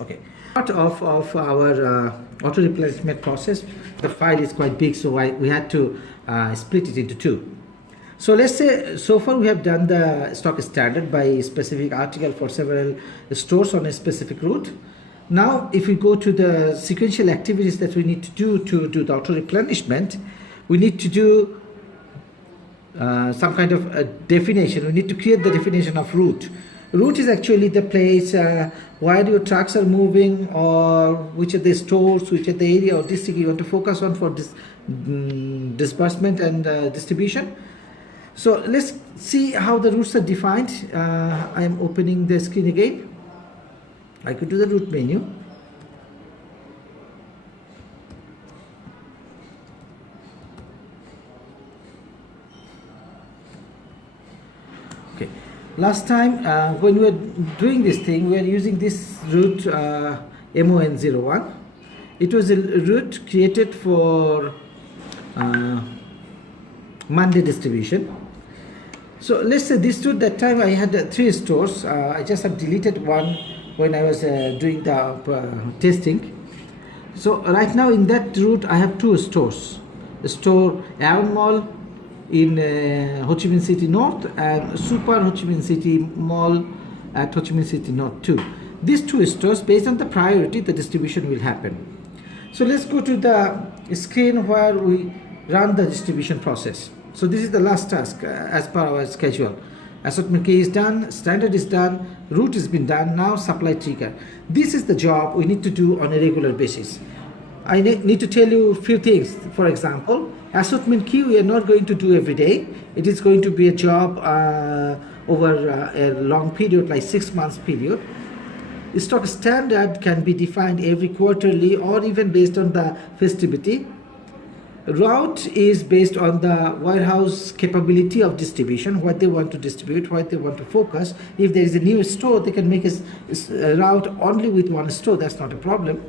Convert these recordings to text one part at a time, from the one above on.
Okay. Part of our auto replenishment process, the file is quite big, so we had to split it into two. So let's say so far we have done the stock standard by specific article for several stores on a specific route. Now if we go to the sequential activities that we need to do the auto replenishment, we need to do some kind of a definition. We need to create the definition of route. Route is actually the place where your trucks are moving, or which are the stores, which are the area or district you want to focus on for this disbursement and distribution. So let's see how the routes are defined. I am opening the screen again. I could do the route menu. Okay. Last time when we were doing this thing, we were using this route MON01. It was a route created for Monday distribution. So let's say this route, that time I had 3 stores. I just have deleted one when I was doing the testing. So right now in that route I have 2 stores. A store Aeon Mall in Ho Chi Minh City North and Super Ho Chi Minh City Mall at Ho Chi Minh City North 2. These 2 stores, based on the priority, the distribution will happen. So let's go to the screen where we run the distribution process. So this is the last task as per our schedule. Assortment key is done, standard is done, route has been done, now supply trigger. This is the job we need to do on a regular basis. I need to tell you a few things. For example, assortment key we are not going to do every day. It is going to be a job over a long period, like 6 months period. Stock standard can be defined every quarterly or even based on the festivity. Route is based on the warehouse capability of distribution, what they want to distribute, what they want to focus. If there is a new store, they can make a route only with one store. That's not a problem.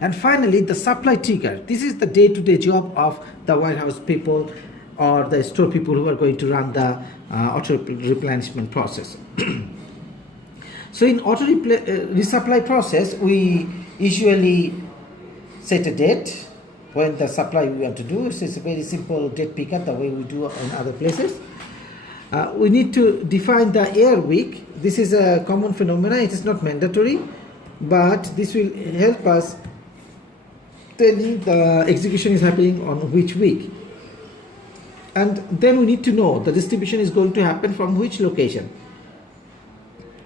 And finally, the supply trigger. This is the day-to-day job of the warehouse people or the store people who are going to run the auto replenishment process. So in auto resupply process, we usually set a date when the supply we want to do. It's a very simple date picker, the way we do in other places. We need to define the air week. This is a common phenomenon. It is not mandatory, but this will help us telling the execution is happening on which week. And then we need to know the distribution is going to happen from which location.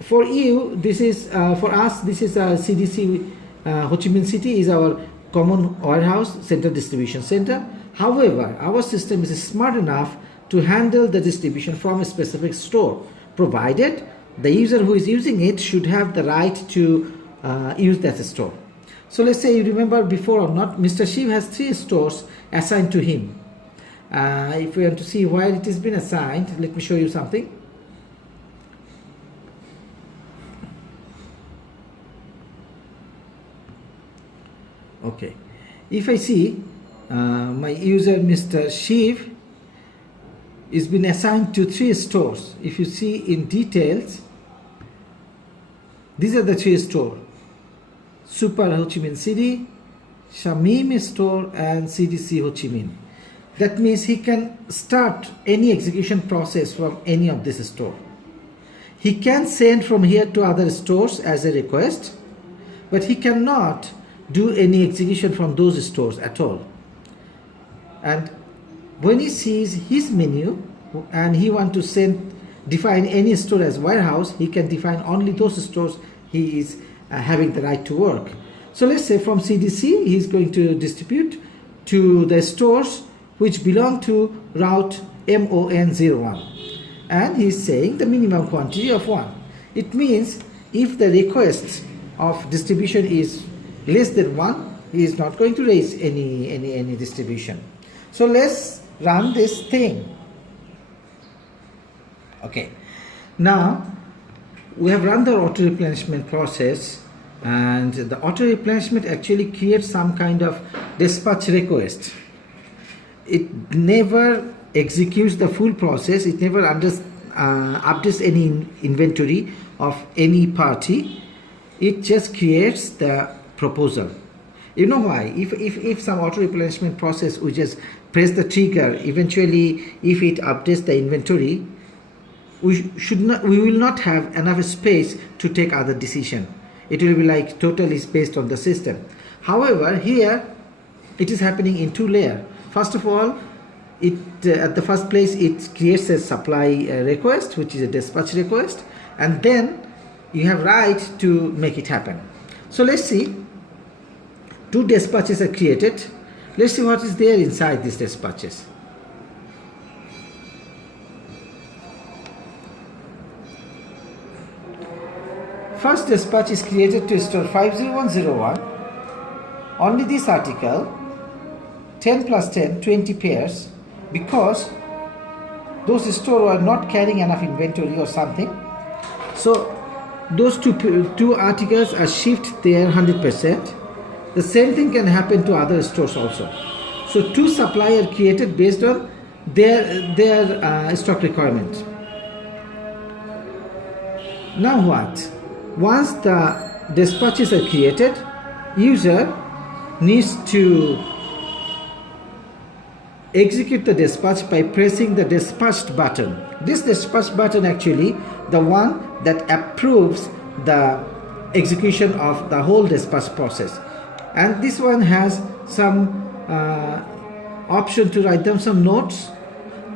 For you, this is for us, this is a CDC Ho Chi Minh City is our common warehouse center, distribution center. However, our system is smart enough to handle the distribution from a specific store, provided the user who is using it should have the right to use that store. So let's say you remember before or not, Mr. Shiv has 3 stores assigned to him. If we want to see where it has been assigned, let me show you something. Okay, if I see my user Mr. Shiv is been assigned to 3 stores. If you see in details, these are the 3 stores: Super Ho Chi Minh City, Shamim store and CDC Ho Chi Minh. That means he can start any execution process from any of this store. He can send from here to other stores as a request, but he cannot do any execution from those stores at all. And when he sees his menu and he wants to define any store as warehouse, he can define only those stores he is having the right to work. So let's say from CDC he is going to distribute to the stores which belong to route MON01, and he is saying the minimum quantity of 1. It means if the request of distribution is less than 1, he is not going to raise any distribution. So let's run this thing. Okay, now we have run the auto replenishment process, and the auto replenishment actually creates some kind of dispatch request. It never executes the full process. It never updates any inventory of any party. it just creates the proposal. You know why? If some auto replenishment process, we just press the trigger, eventually if it updates the inventory, we will not have enough space to take other decision. It will be like totally based on the system. However, here it is happening in two layers. First of all, it at the first place it creates a supply request, which is a dispatch request, and then you have right to make it happen. So let's see, two dispatches are created. Let's see what is there inside these dispatches. First dispatch is created to store 50101, only this article, 10 plus 10, 20 pairs, because those stores are not carrying enough inventory or something. So those two articles are shipped there 100%. The same thing can happen to other stores also. So two suppliers created based on their stock requirement. Now what? Once the dispatches are created, user needs to execute the dispatch by pressing the dispatched button. This dispatch button actually the one that approves the execution of the whole dispatch process. And this one has some option to write down some notes.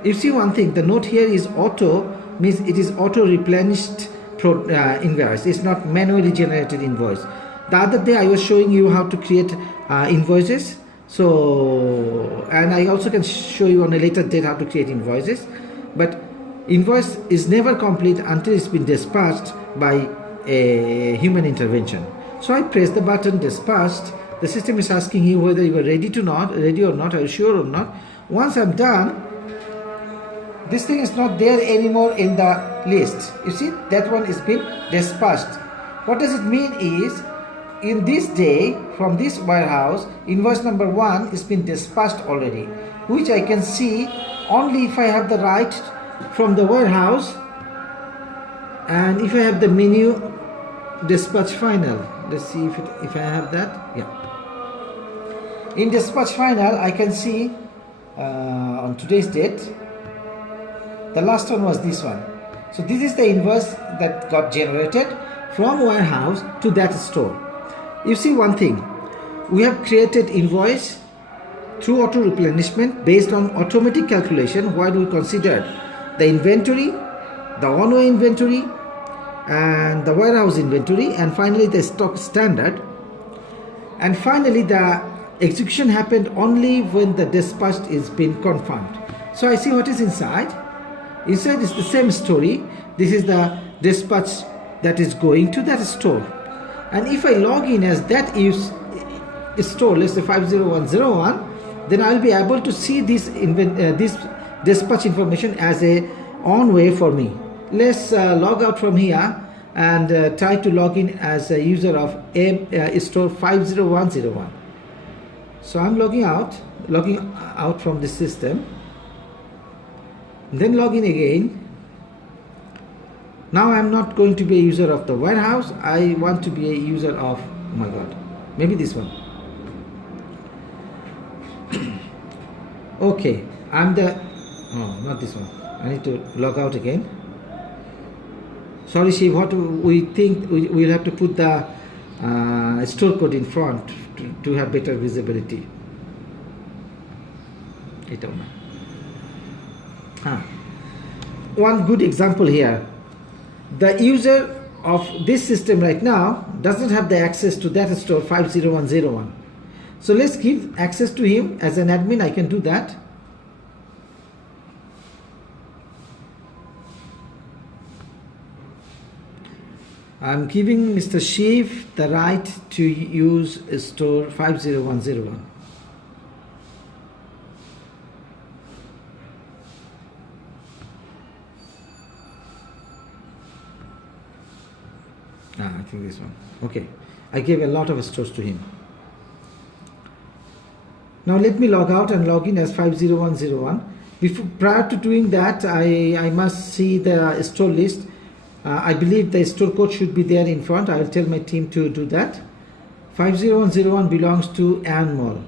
You see one thing, the note here is auto, means it is auto replenished invoice. It's not manually generated invoice. The other day I was showing you how to create invoices. So, and I also can show you on a later date how to create invoices. But invoice is never complete until it's been dispatched by a human intervention. So I press the button dispatched. The system is asking you whether you are ready or not, are you sure or not. Once I'm done, this thing is not there anymore in the list. You see, that one is been dispatched. What does it mean is, in this day, from this warehouse, invoice number 1 is been dispatched already, which I can see only if I have the right from the warehouse, and if I have the menu dispatch final. Let's see if I have that. Yeah. In dispatch final, I can see on today's date, the last one was this one. So this is the invoice that got generated from warehouse to that store. You see one thing, we have created invoice through auto replenishment based on automatic calculation, where we considered the inventory, the one-way inventory, and the warehouse inventory, and finally the stock standard. And finally the execution happened only when the dispatch is being confirmed. So I see what is inside. Inside is the same story. This is the dispatch that is going to that store. And if I log in as that is store, let's say 50101, then I'll be able to see this this dispatch information as a on way for me. Let's log out from here and try to log in as a user of store 50101. So I'm logging out from the system, then log in again. Now I'm not going to be a user of the warehouse. I want to be a user of, oh my god, maybe this one. Okay, I'm the, oh, not this one. I need to log out again. Sorry, Shiv, what we think we'll have to put the store code in front to have better visibility. One good example here. The user of this system right now doesn't have the access to that store 50101. So let's give access to him. As an admin, I can do that. I'm giving Mr. Shiv the right to use store 50101. I think this one. Okay, I gave a lot of stores to him. Now let me log out and log in as 50101. Prior to doing that, I must see the store list I believe the store code should be there in front. I will tell my team to do that. 50101 belongs to Aon Mall.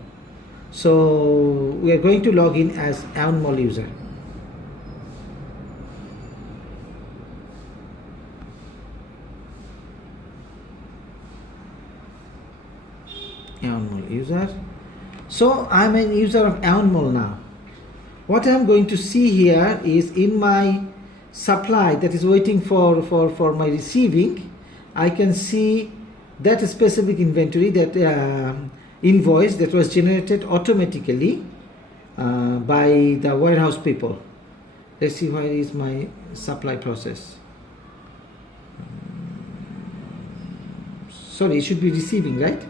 So we are going to log in as Aon Mall user. Aon Mall user. So I'm a user of Aon Mall now. What I'm going to see here is in my supply that is waiting for my receiving, I can see that specific inventory, that invoice that was generated automatically by the warehouse people. Let's see where is my supply process. Sorry, it should be receiving, right?